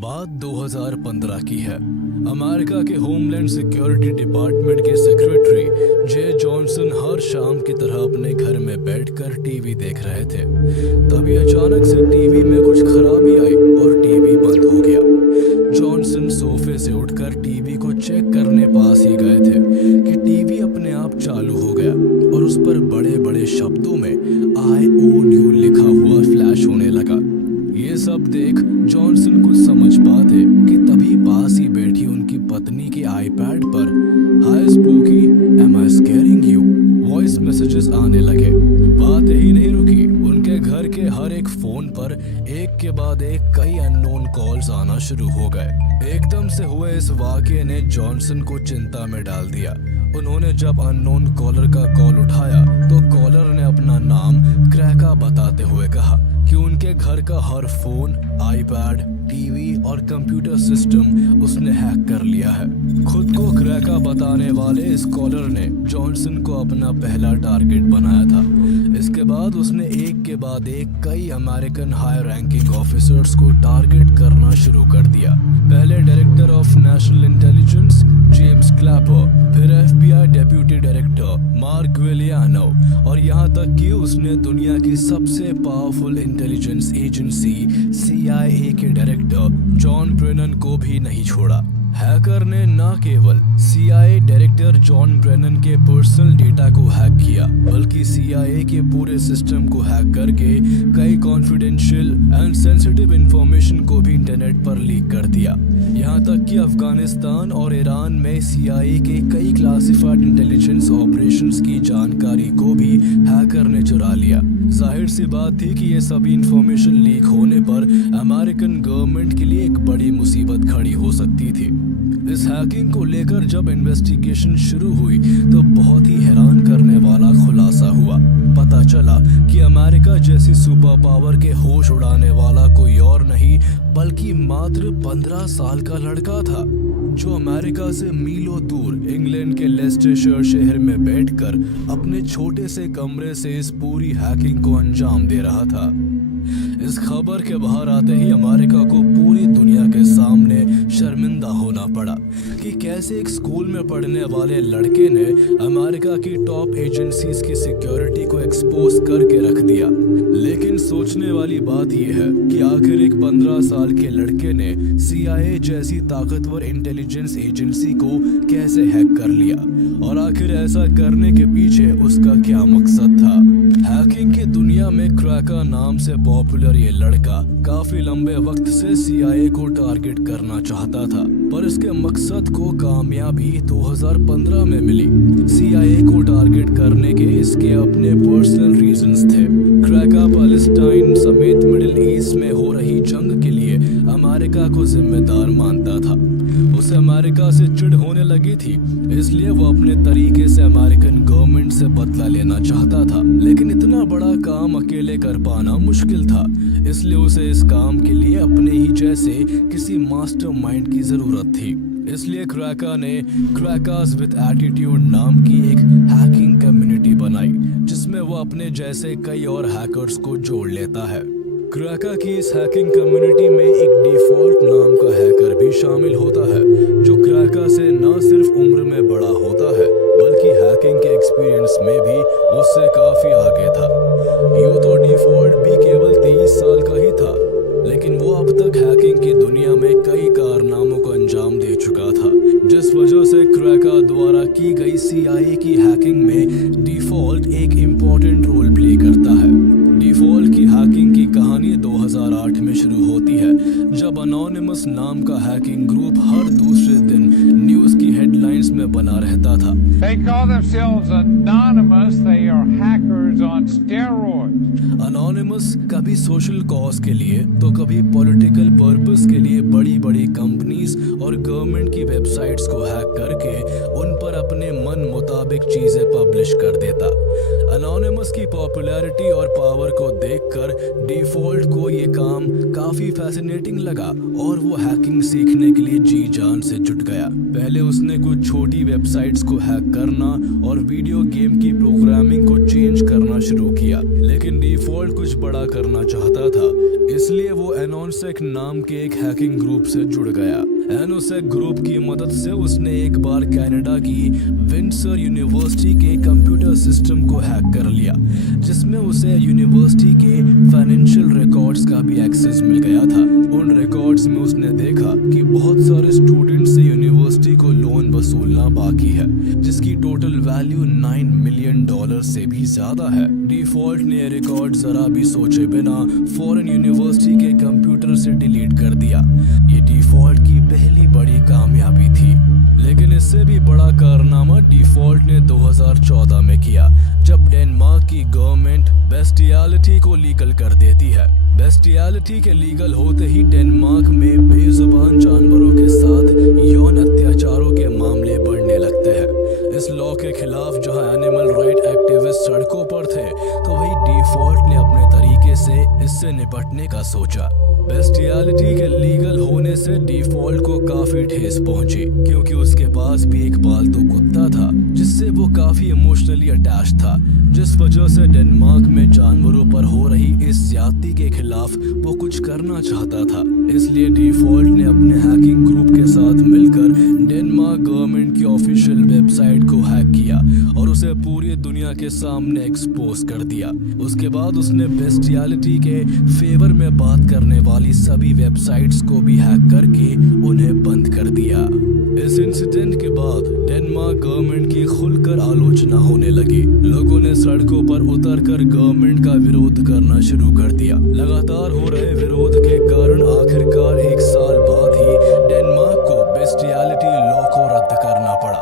बात 2015 की है। अमेरिका के होमलैंड सिक्योरिटी डिपार्टमेंट के सेक्रेटरी जे जॉनसन हर शाम की तरह अपने घर में बैठकर टीवी देख रहे थे। तभी अचानक से टीवी में कुछ खराबी आई और टीवी बंद हो गया। जॉनसन सोफे से उठकर टीवी को चेक करने पास ही गए थे कि टीवी अपने आप चालू हो गया और उस पर बड़े बड़े शब्दों में आई ओन यू लिखा हुआ फ्लैश होने लगा। ये सब देख जॉनसन कुछ समझ पाते कि तभी पास ही बैठी उनकी पत्नी के आईपैड पर hi spooky, am I scaring you voice messages आने लगे। बात ही नहीं रुकी, उनके घर के हर एक फोन पर एक के बाद एक कई अननोन कॉल्स आना शुरू हो गए। एकदम से हुए इस वाकये ने जॉनसन को चिंता में डाल दिया। उन्होंने जब अननोन कॉलर का कॉल उठाया तो कॉलर ने अपना नाम क्रैका बताते हुए कहा कि उनके घर का हर फोन, आईपैड, टीवी और कंप्यूटर सिस्टम उसने हैक कर लिया है। खुद को क्रैका बताने वाले इस कॉलर ने जॉनसन को अपना पहला टारगेट बनाया था। इसके बाद उसने एक के बाद एक कई अमेरिकन हाई रैंकिंग ऑफिसर्स को टारगेट करना शुरू कर दिया। पहले director of national intelligence James Clapper, फिर FBI डेप्यूटी डायरेक्टर मार्क विलियानो और यहाँ तक कि उसने दुनिया की सबसे पावरफुल इंटेलिजेंस एजेंसी CIA के डायरेक्टर जॉन ब्रेनन को भी नहीं छोड़ा। हैकर ने न केवल CIA डायरेक्टर जॉन ब्रेनन के पर्सनल डेटा को हैक किया बल्कि CIA के पूरे सिस्टम को हैक करके कई कॉन्फिडेंशियल एंड सेंसिटिव इंफॉर्मेशन को भी इंटरनेट पर लीक कर दिया। यहाँ तक कि अफगानिस्तान और ईरान में CIA के कई क्लासिफाइड इंटेलिजेंस ऑपरेशंस की जानकारी को भी हैकर ने चुरा लिया। जाहिर सी बात थी कि ये सभी इंफॉर्मेशन लीक होने पर अमेरिकन गवर्नमेंट के लिए एक बड़ी मुसीबत खड़ी हो सकती थी। इस हैकिंग को लेकर जब इन्वेस्टिगेशन शुरू हुई तो बहुत ही हैरान करने वाला खुलासा हुआ। पता चला कि अमेरिका जैसी सुपर पावर के होश उड़ाने वाला कोई और नहीं बल्कि मात्र 15 साल का लड़का था जो अमेरिका से मीलों दूर इंग्लैंड के लेस्टेरशायर शहर में बैठकर अपने छोटे से कमरे से इस पूरी हैकिंग को अंजाम दे रहा था। इस खबर के बाहर आते ही अमेरिका को पूरी दुनिया के सामने शर्मिंदा होना पड़ा कि कैसे एक स्कूल में पढ़ने वाले लड़के ने अमेरिका की टॉप एजेंसीज की सिक्योरिटी को एक्सपोज करके रख दिया। लेकिन सोचने वाली बात यह है कि आखिर एक 15 साल के लड़के ने CIA जैसी ताकतवर इंटेलिजेंस एजेंसी को कैसे हैक कर लिया और आखिर ऐसा करने के पीछे उसका क्या मकसद था। हैकिंग की दुनिया में क्रैका नाम से पॉपुलर ये लड़का काफी लंबे वक्त से CIA को टारगेट करना चाहता था, पर इसके मकसद को कामयाबी 2015 में मिली। CIA को टारगेट करने के इसके अपने पर्सनल रीजंस थे। क्रैका पैलेस्टाइन समेत मिडिल ईस्ट में हो रही जंग के लिए अमेरिका को जिम्मेदार मानता था। उसे अमेरिका से चिढ़ होने लगी थी, इसलिए वो अपने तरीके से अमेरिकन गवर्नमेंट से बदला लेना चाहता था। लेकिन इतना बड़ा काम अकेले कर पाना मुश्किल था, इसलिए उसे इस काम के लिए अपने ही जैसे किसी मास्टरमाइंड की जरूरत थी। इसलिए क्रैका ने क्रैकास विद एटीट्यूड नाम की एक हैकिंग कम्युनिटी बनाई जिसमें वो अपने जैसे कई और हैकर्स को जोड़ लेता है। क्रैका की इस हैकिंग कम्युनिटी में एक डिफॉल्ट नाम का हैकर भी शामिल होता है जो क्रैका से न सिर्फ उम्र में बड़ा होता है बल्कि हैकिंग के एक्सपीरियंस में भी उससे काफी आगे था। यूं तो डिफॉल्ट भी केवल 23 साल का ही था, लेकिन वो अब तक हैकिंग की दुनिया में कई कारनामों को अंजाम दे चुका था, जिस वजह से क्रैका द्वारा की गई CIA की हैकिंग में डिफॉल्ट एक इम्पोर्टेंट रोल प्ले करता है। डिफॉल्ट की हैकिंग की कहानी 2008 में शुरू होती है जब अनोनिमस नाम का हैकिंग ग्रुप हर दूसरे दिन न्यूज की हेडलाइंस में बना रहता था। They call themselves anonymous. They are hackers on steroids. Anonymous कभी सोशल कॉज के लिए तो कभी पॉलिटिकल पर्पस के लिए बड़ी बड़ी कंपनीज और गवर्नमेंट की वेबसाइट्स को हैक करके उन पर अपने मन मुताबिक चीजें पब्लिश कर देता। अनोनिमस की पॉपुलैरिटी और पावर को देखकर डिफॉल्ट को ये काम काफी फैसिनेटिंग लगा और वो हैकिंग सीखने के लिए जी जान से जुट गया। पहले उसने कुछ छोटी वेबसाइट्स को हैक करना और वीडियो गेम की प्रोग्रामिंग को चेंज करना शुरू किया, लेकिन डिफॉल्ट कुछ बड़ा करना चाहता था, इसलिए वो एनोसेक नाम के एक हैकिंग ग्रुप से जुड़ गया। एनोसेक ग्रुप की मदद से उसने एक बार कनाडा की विंडसर यूनिवर्सिटी के कंप्यूटर सिस्टम को हैक कर लिया, जिसमें उसे यूनिवर्सिटी के फाइनेंशियल रिकॉर्ड्स का भी एक्सेस मिल गया था। उन रिकॉर्ड्स में उसने देखा कि बहुत सारे स्टूडेंट्स से यूनिवर्सिटी को लोन वसूलना बाकी है, जिसकी टोटल वैल्यू $9 मिलियन से भी ज्यादा है। डिफॉल्ट ने रिकॉर्ड जरा भी सोचे बिना फॉरेन यूनिवर्सिटी के कंप्यूटर से डिलीट कर दिया। ये डिफॉल्ट की पहली बड़ी कामयाबी थी, लेकिन इससे भी बड़ा कारनामा डिफॉल्ट ने 2014 में किया, जब डेनमार्क की गवर्नमेंट बेस्टियलिटी को लीगल कर देती है। बेस्टियलिटी के लीगल होते ही डेनमार्क में बेजुबान जानवरों के साथ यौन अत्याचारों के मामले बढ़ने लगते हैं। इस लॉ के खिलाफ जहां एनिमल राइट एक्टिविस्ट सड़कों पर थे, तो वही डिफॉल्ट ने अपने तरीके से इससे निपटने का सोचा। बेस्टियलिटी के लीगल होने से डिफॉल्ट को काफी ठेस पहुंची, क्योंकि उसके पास भी एक पालतू कुत्ता था जिससे वो काफी इमोशनली अटैच था, जिस वजह से डेनमार्क में जानवरों पर हो रही इस ज्यादती के खिलाफ वो कुछ करना चाहता था। इसलिए डिफॉल्ट ने अपने हैकिंग ग्रुप के साथ मिलकर डेनमार्क गवर्नमेंट की ऑफिशियल वेबसाइट को हैक किया और उसे पूरी दुनिया के सामने एक्सपोज कर दिया। उसके बाद उसने बेस्टियलिटी के फेवर में बात करने वाली सभी वेबसाइट्स को भी हैक करके उन्हें बंद कर दिया। इस इंसिडेंट के बाद डेनमार्क गवर्नमेंट की खुलकर आलोचना होने लगी। लोगों ने सड़कों पर उतरकर गवर्नमेंट का विरोध करना शुरू कर दिया। लगातार हो रहे विरोध के कारण आखिरकार 1 साल बाद ही डेनमार्क को बेस्टियलिटी लॉ को रद्द करना पड़ा।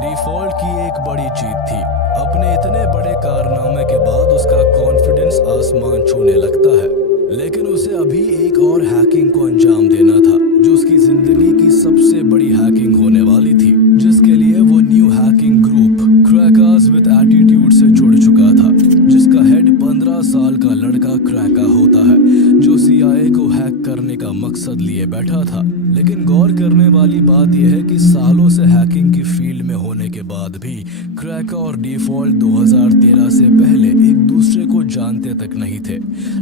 डिफॉल्ट की एक बड़ी जीत थी। अपने इतने बड़े कारनामे के बाद उसका कॉन्फिडेंस आसमान छूने लगता है, लेकिन उसे अभी एक और हैकिंग को अंजाम देना था, जो उसकी जिंदगी की सबसे बड़ी हैकिंग होने वाली थी, जिसके लिए वो new hacking group crackers with attitude से जुड़ चुका था, जिसका हेड 15 साल का लड़का क्रैका होता है, जो CIA को हैक करने का मकसद लिए बैठा था। लेकिन गौर करने वाली बात यह है कि सालों से हैकिंग की फील्ड में होने के बाद भी क्रैका और डिफॉल्ट 2013 से पहले एक दूसरे को जानते तक नहीं थे।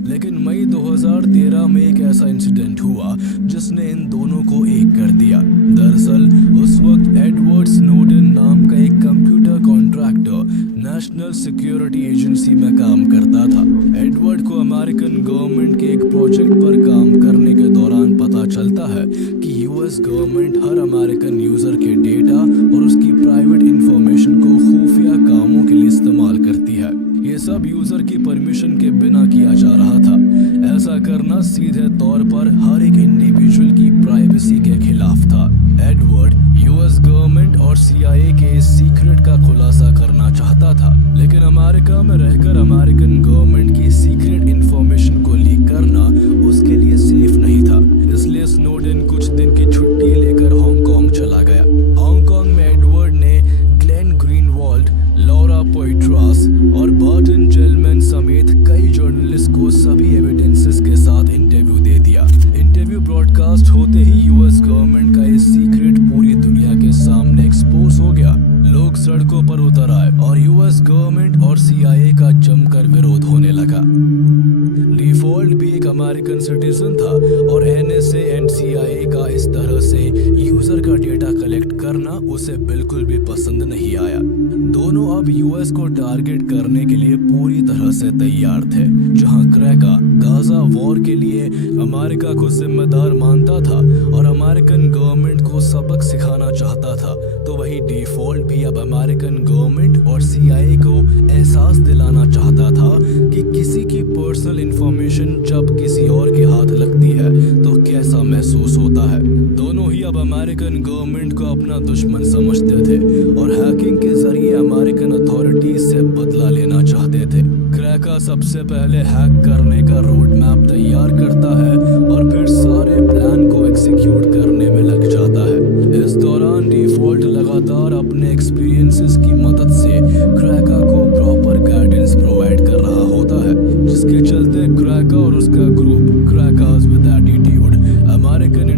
लेकिन मई 2013 में एक ऐसा इंसिडेंट हुआ जिसने इन दोनों को एक कर दिया। दरअसल उस वक्त एडवर्ड स्नोडेन नाम का एक computer contractor national security agency में काम करता था। एडवर्ड को अमेरिकन गवर्नमेंट के एक प्रोजेक्ट पर काम करने के दौरान पता चलता है कि US गवर्नमेंट हर अमेरिकन यूजर के डेटा और उसकी प्राइवेट इंफॉर्मेशन को खुफिया कामों के लिए इस्तेमाल करती है। ये सब यूजर की परमिशन के बिना किया जा रहा था। ऐसा करना सीधे तौर पर हर एक इंडिविजुअल की प्राइवेसी के खिलाफ था। एडवर्ड US गवर्नमेंट और CIA के इस सीक्रेट का खुलासा करना चाहता था, लेकिन अमेरिका में रहकर अमेरिकन गवर्नमेंट की सीक्रेट इंफॉर्मेशन को लीक करना उसके लिए सेफ नहीं था। इसलिए स्नोडेन कुछ दिन की छुट्टी लेकर हांगकांग चला गया। हांगकांग में एडवर्ड ने ग्लेन ग्रीनवाल्ड, लॉरा पोइट्रास और बर्टन जेलमैन समेत कई जर्नलिस्ट को सभी एविडेंसेस के साथ इंटरव्यू दे दिया। इंटरव्यू ब्रॉडकास्ट होते ही US गवर्नमेंट का ये सीक्रेट पूरी दुनिया के सामने एक्सपोज हो गया। लोग सड़कों पर उतर आए और US गवर्नमेंट और CIA का जमकर विरोध होने लगा। डिफॉल्ट भी एक अमेरिकन सिटीजन था और NSA एंड CIA का इस तरह से यूजर का डेटा कलेक्ट करना उसे बिल्कुल भी पसंद नहीं आया। दोनों अब US को टारगेट करने के लिए पूरी तरह से तैयार थे। जहां क्रैका गाजा वॉर के लिए अमेरिका को जिम्मेदार मानता था और अमेरिकन गवर्नमेंट को सबक सिखाना चाहता था, तो वही डिफॉल्ट भी अब अमेरिकन गवर्नमेंट और CIA को एहसास दिलाना चाहता था कि किसी की पर्सनल इंफॉर्मेशन जब किसी और के हाथ लगती है तो कैसा महसूस होता है। दोनों ही अब अमेरिकन गवर्नमेंट को अपना दुश्मन समझते थे और हैकिंग के जरिए अमेरिकन अथॉरिटीज से बदला लेना चाहते थे। क्रैका सबसे पहले हैक करने का रोड मैप तैयार करता है और फिर सारे प्लान को एग्जीक्यूट करने में लग जाता है। इस दौरान डिफॉल्ट लगातार अपने एक्सपीरियंसेस की मदद से क्रैका को प्रॉपर गाइडेंस प्रोवाइड कर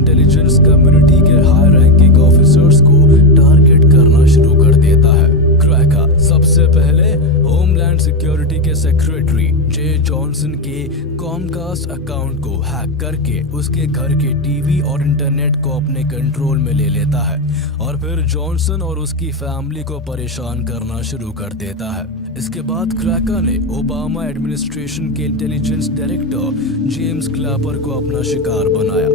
इंटेलिजेंस कम्युनिटी के हाई रैंकिंग ऑफिसर्स को टारगेट करना शुरू कर देता है। क्रैका सबसे पहले होमलैंड सिक्योरिटी के सेक्रेटरी जे जॉनसन के कॉमकास्ट अकाउंट को हैक करके उसके घर के टीवी और इंटरनेट को अपने कंट्रोल में ले लेता है और फिर जॉनसन और उसकी फैमिली को परेशान करना शुरू कर देता है। इसके बाद क्रैका ने ओबामा एडमिनिस्ट्रेशन के इंटेलिजेंस डायरेक्टर जेम्स क्लैपर को अपना शिकार बनाया।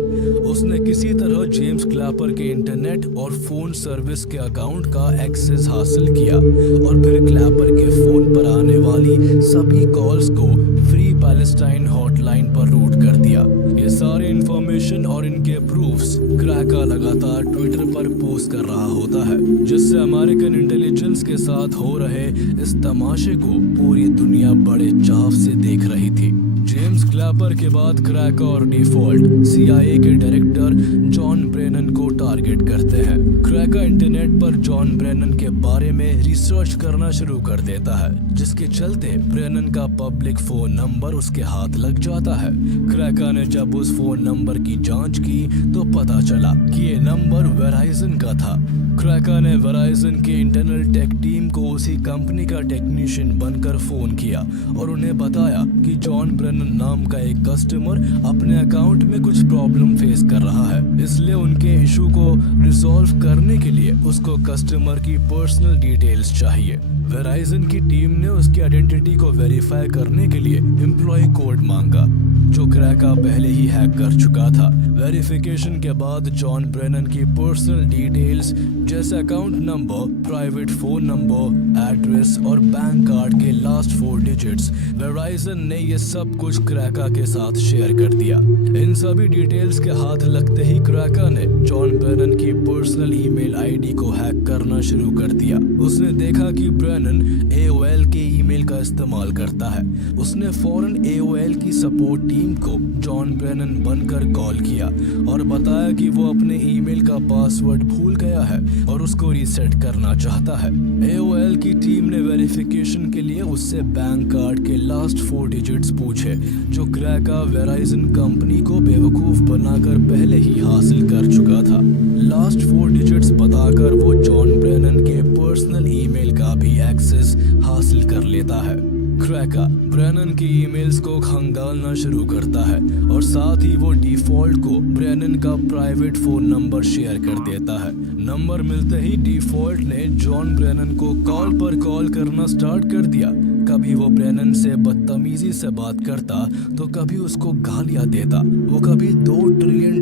उसने किसी तरह जेम्स क्लैपर के इंटरनेट और फोन सर्विस के अकाउंट का एक्सेस हासिल किया और फिर क्लैपर के फोन पर आने वाली सभी कॉल्स को फ्री पैलेस्टाइन हॉटलाइन पर रूट कर दिया। ये सारी इंफॉर्मेशन और इनके प्रूफ्स क्रैका लगातार ट्विटर पर पोस्ट कर रहा होता है, जिससे अमेरिकन इंटेलिजेंस के साथ हो रहे इस तमाशे को पूरी दुनिया बड़े चाव से देख रही थी। जेम्स क्लैपर के बाद क्रैका और डिफॉल्ट CIA के डायरेक्टर जॉन ब्रेनन को टारगेट करते हैं। क्रैका इंटरनेट पर जॉन ब्रेनन के बारे में रिसर्च करना शुरू कर देता है, जिसके चलते ब्रेनन का पब्लिक फोन नंबर उसके हाथ लग जाता है। क्रैका ने जब उस फोन नंबर की जांच की तो पता चला कि ये नंबर वेराइजन का था। क्रैका ने वेराइजन के इंटरनल टेक टीम को उसी कंपनी का टेक्नीशियन बनकर फोन किया और उन्हें बताया कि जॉन ब्रेनन नाम का एक कस्टमर अपने अकाउंट में कुछ प्रॉब्लम फेस कर रहा है, इसलिए उनके इशू को रिजॉल्व करने के लिए उसको कस्टमर की पर्सनल डिटेल्स चाहिए। वेराइजन की टीम ने उसकी आइडेंटिटी को वेरीफाई करने के लिए एम्प्लॉय कोड मांगा, जो क्रैका पहले ही हैक कर चुका था। वेरिफिकेशन के बाद जॉन ब्रेनन की पर्सनल डिटेल्स जैसे account number, private phone number, address और बैंक कार्ड के लास्ट 4 डिजिट्स, वेराइजन ने ये सब कुछ क्रैका के साथ शेयर कर दिया। इन सभी डिटेल्स के हाथ लगते ही क्रैका ने जॉन ब्रेनन की पर्सनल ईमेल आईडी को हैक करना शुरू कर दिया। उसने देखा कि ब्रेनन AOL के ईमेल का इस्तेमाल करता है। उसने फौरन AOL की सपोर्ट टीम को जॉन ब्रेनन बनकर कॉल किया और बताया कि वो अपने ईमेल का पासवर्ड भूल गया है और उसको रीसेट करना चाहता है। AOL की टीम ने वेरिफिकेशन के लिए उससे बैंक कार्ड के लास्ट 4 डिजिट्स पूछे, जो क्रैका वेराइजन कंपनी को बेवकूफ बनाकर पहले ही हासिल कर चुका था। लास्ट 4 डिजिट्स बताकर वो जॉन ब्रेनन के पर्सनल ईमेल का भी एक्सेस हासिल कर लेता है। क्रैका ब्रेनन की ईमेल्स को खंगालना शुरू करता है और साथ ही वो डिफॉल्ट को ब्रेनन का प्राइवेट फोन नंबर शेयर कर देता है। नंबर मिलते ही डिफॉल्ट ने जॉन ब्रेनन को कॉल पर कॉल करना स्टार्ट कर दिया। कभी वो ब्रेनन से बदतमीजी से बात करता तो कभी उसको गालियां देता। वो कभी $2 ट्रिलियन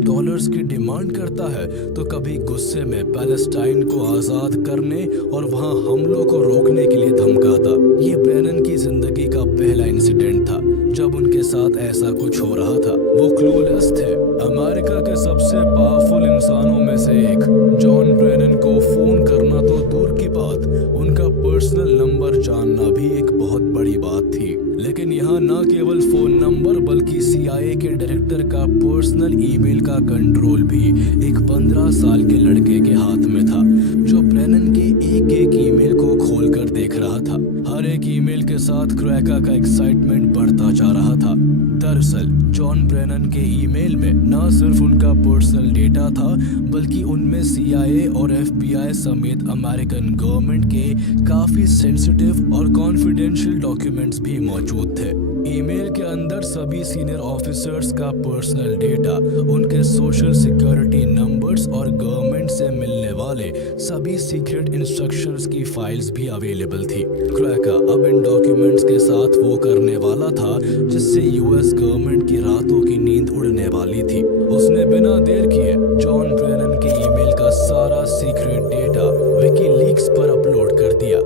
की डिमांड करता है तो कभी गुस्से में पैलेस्टाइन को आजाद करने और वहां हमलों को रोकने के लिए धमकाता। ये ब्रेनन की जिंदगी का पहला इंसिडेंट था जब उनके साथ ऐसा कुछ हो रहा था। वो क्लूलेस थे। अमेरिका के सबसे पावरफुल इंसानों में से एक जॉन ब्रेनन को फोन करना तो दूर की बात, उनका पर्सनल नंबर जानना भी एक बहुत बड़ी बात थी। लेकिन यहाँ न केवल फोन नंबर बल्कि CIA के डायरेक्टर का पर्सनल ईमेल का कंट्रोल भी एक 15 साल के लड़के के हाथ में था, जो ब्रेनन के एक ईमेल को खोलकर देख रहा था। हर एक ईमेल के साथ क्रैका का एक्साइटमेंट बढ़ता जा रहा था। दरअसल जॉन ब्रेनन के ईमेल में न सिर्फ उनका पर्सनल डेटा था, बल्कि उनमें CIA और FBI समेत अमेरिकन गवर्नमेंट के काफी सेंसिटिव और कॉन्फिडेंशियल डॉक्यूमेंट्स भी मौजूद थे। ईमेल के अंदर सभी सीनियर ऑफिसर्स का पर्सनल डेटा, उनके सोशल सिक्योरिटी नंबर्स और गवर्नमेंट से मिलने वाले सभी सीक्रेट इंस्ट्रक्शंस की फाइल्स भी अवेलेबल थी। क्रैका अब इन डॉक्यूमेंट्स के साथ वो करने वाला था जिससे US गवर्नमेंट की रातों की नींद उड़ने वाली थी। उसने बिना देर किए जॉन ब्रेनन के ईमेल का सारा सीक्रेट डेटा विकीलीक्स पर अपलोड कर दिया।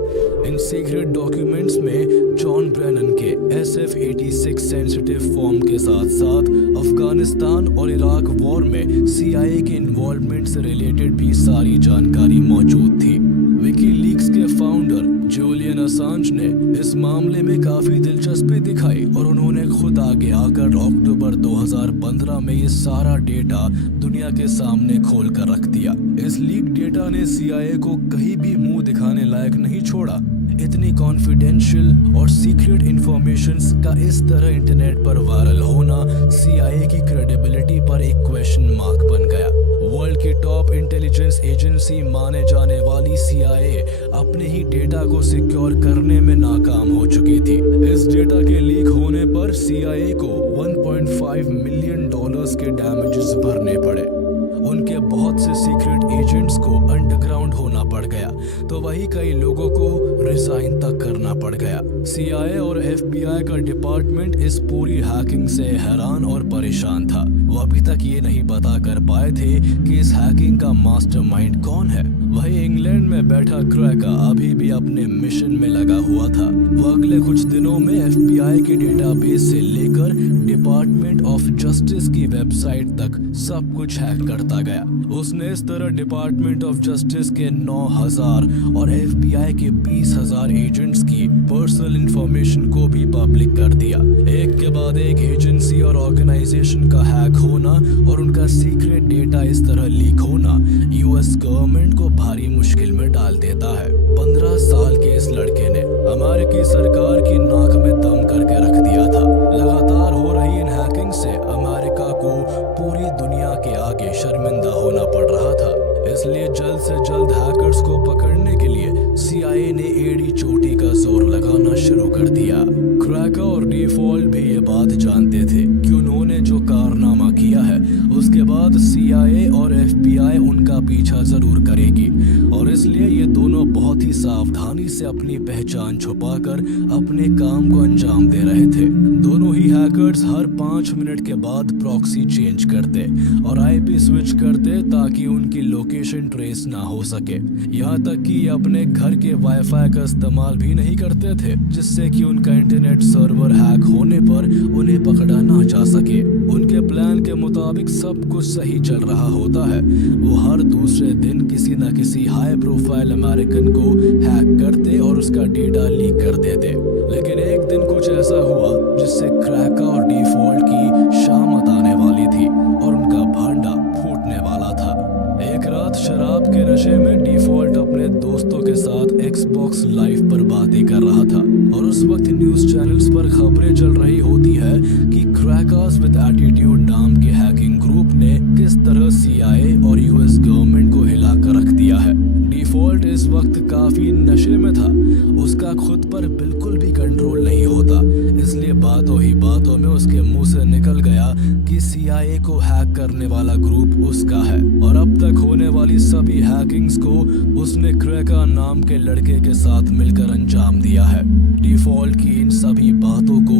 इन सीक्रेट डॉक्यूमेंट्स में जॉन ब्रेनन के SF-86 सेंसिटिव फॉर्म के साथ साथ अफगानिस्तान और इराक वॉर में CIA के इन्वॉल्वमेंट से रिलेटेड भी सारी जानकारी मौजूद थी। विकीलीक्स के फाउंडर जूलियन असांज ने इस मामले में काफी दिलचस्पी दिखाई और उन्होंने खुद आगे आकर अक्टूबर 2015 में ये सारा डेटा दुनिया के सामने खोल कर रख दिया। इस लीक डेटा ने CIA को कहीं भी मुंह दिखाने लायक नहीं छोड़ा। इतनी कॉन्फिडेंशियल और सीक्रेट इंफॉर्मेशंस का इस तरह इंटरनेट पर वायरल होना CIA की क्रेडिबिलिटी पर एक क्वेश्चन मार्क बन गया। वर्ल्ड की टॉप इंटेलिजेंस एजेंसी माने जाने वाली CIA अपने ही डेटा को सिक्योर करने में नाकाम हो चुकी थी। इस डेटा के लीक होने पर CIA को $1.5 मिलियन के डैमेजेस भरने पड़े। उनके बहुत से सीक्रेट एजेंट्स को अंडरग्राउंड होना पड़ गया, तो वही कई लोगों को रिजाइन तक करना पड़ गया। CIA और FBI का डिपार्टमेंट इस पूरी हैकिंग से हैरान और परेशान था। वो अभी तक ये नहीं बता कर पाए थे कि इस हैकिंग का मास्टरमाइंड कौन है। वही इंग्लैंड में बैठा क्रैका अभी भी अपने मिशन में लगा हुआ था। वो अगले कुछ दिनों में FBI के डेटाबेस से लेकर डिपार्टमेंट ऑफ जस्टिस की वेबसाइट तक सब कुछ हैक करता गया। उसने इस तरह डिपार्टमेंट ऑफ जस्टिस के 9,000 और FBI के 20,000 एजेंट्स की पर्सनल इंफॉर्मेशन को भी पब्लिक कर दिया। एक के बाद एक एजेंसी और ऑर्गेनाइजेशन का हैक होना और उनका सीक्रेट डेटा इस तरह लीक होना US गवर्नमेंट को भारी मुश्किल में डाल देता है। 15 साल के इस लड़के ने अमेरिकी सरकार की नाक में दम करके रख दिया था। लगातार हो रही इन हैकिंग से अमेरिका को पूरी दुनिया के आगे शर्मिंदा होना पड़ रहा था। इसलिए जल्द से जल्द हैकर्स को पकड़ने के लिए CIA ने एड़ी चोटी का जोर लगाना शुरू कर दिया। क्रैका और डिफॉल्ट भी ये बात जानते थे कि उन्होंने जो कारनामा किया है उसके बाद CIA और FBI उनका पीछा जरूर करेगी, और इसलिए ये दोनों बहुत ही सावधानी से अपनी पहचान छुपाकर अपने काम को अंजाम दे रहे थे। दोनों ही हैकर्स हर 5 मिनट के बाद प्रॉक्सी चेंज करते और IP स्विच करते ताकि उनकी लोकेशन ट्रेस ना हो सके। यहाँ तक कि ये अपने घर के वाईफाई का इस्तेमाल भी नहीं करते थे, जिससे कि उनका इंटरनेट सर्वर हैक होने पर उन्हें पकड़ा ना जा सके। उनके प्लान के मुताबिक सब कुछ सही चल रहा होता है। वो हर दूसरे दिन किसी न किसी हाई प्रोफाइल अमेरिकन को हैक करते और उसका डेटा लीक कर देते। लेकिन एक दिन कुछ ऐसा हुआ जिससे क्रैका और डिफॉल्ट की शामत आने वाली थी और उनका भांडा फूटने वाला था। एक रात शराब के नशे में डिफॉल्ट अपने दोस्तों के साथ Xbox लाइव पर बातें कर रहा था, और उस वक्त न्यूज चैनल्स पर खबरें चल रही होती है कि क्रैकर्स विद एटीट्यूड नाम के हैकिंग ग्रुप ने किस तरह CIA और US गवर्नमेंट को हिला कर रख दिया है। डिफॉल्ट इस वक्त काफी नशे में था, उसका खुद पर बिल्कुल भी कंट्रोल नहीं होता, इसलिए बातों ही बातों में उसके मुंह से निकल गया कि CIA को हैक करने वाला ग्रुप उसका है, और अब तक होने वाली सभी हैकिंग्स को उसने क्रैका नाम के लड़के के साथ मिलकर अंजाम दिया है। डिफॉल्ट की इन सभी बातों को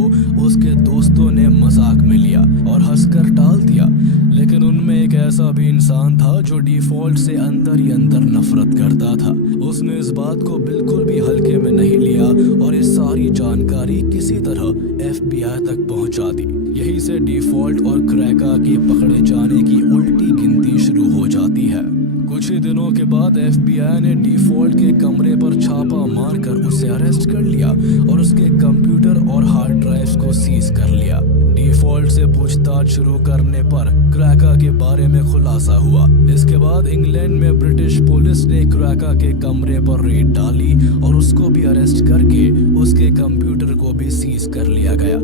उसके दोस्तों ने मजाक में लिया और हंसकर टाल दिया, लेकिन उनमें एक ऐसा भी इंसान था जो डिफॉल्ट से अंदर ही अंदर नफरत करता था। उसने इस बात को बिल्कुल भी हल्के में नहीं लिया और ये सारी जानकारी किसी तरह FBI तक पहुंचा दी। यही से डिफॉल्ट और क्रैका के पकड़े जाने की उल्टी गिनती शुरू हो जाती है। कुछ ही दिनों के बाद FBI ने डिफॉल्ट के कमरे पर छापा मारकर उसे अरेस्ट कर लिया और उसके कंप्यूटर और हार्ड ड्राइव्स को सीज कर लिया। डिफॉल्ट से पूछताछ शुरू करने पर क्रैका के बारे में खुलासा हुआ। इसके बाद इंग्लैंड में ब्रिटिश पुलिस ने क्रैका के कमरे पर रेड डाली और उसको भी अरेस्ट करके उसके कंप्यूटर को भी सीज कर लिया गया।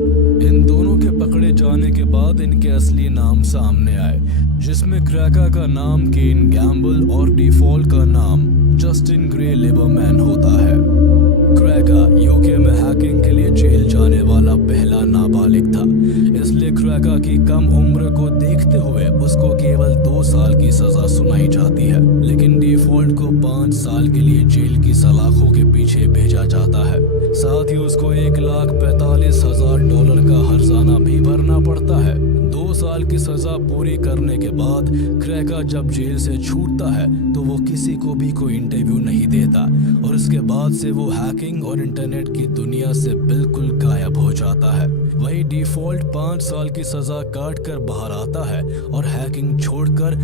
इन दोनों के पकड़े जाने के बाद इनके असली नाम सामने आए, जिसमें क्रैका का नाम केन गैम्बल और डिफॉल्ट का नाम जस्टिन ग्रे लिबरमैन होता है। क्रैका UK में हैकिंग के लिए जेल जाने वाला पहला नाबालिग था, इसलिए क्रैका की कम उम्र को देखते हुए उसको केवल 2 साल की सजा सुनाई जाती है, लेकिन डिफॉल्ट को 5 साल के लिए जेल की सलाखों के पीछे भेजा जाता है। साथ ही उसको $1,45,000 का हर्जाना भी भरना पड़ता है। 2 साल की सजा पूरी करने के बाद क्रैका जब जेल से छूटता है तो वो किसी को भी कोई इंटरव्यू नहीं देता, और इसके बाद से वो हैकिंग और इंटरनेट की दुनिया से बिल्कुल गायब हो जाता है। वही डिफॉल्ट 5 साल की सजा काट कर बाहर आता है और हैकिंग छोड़कर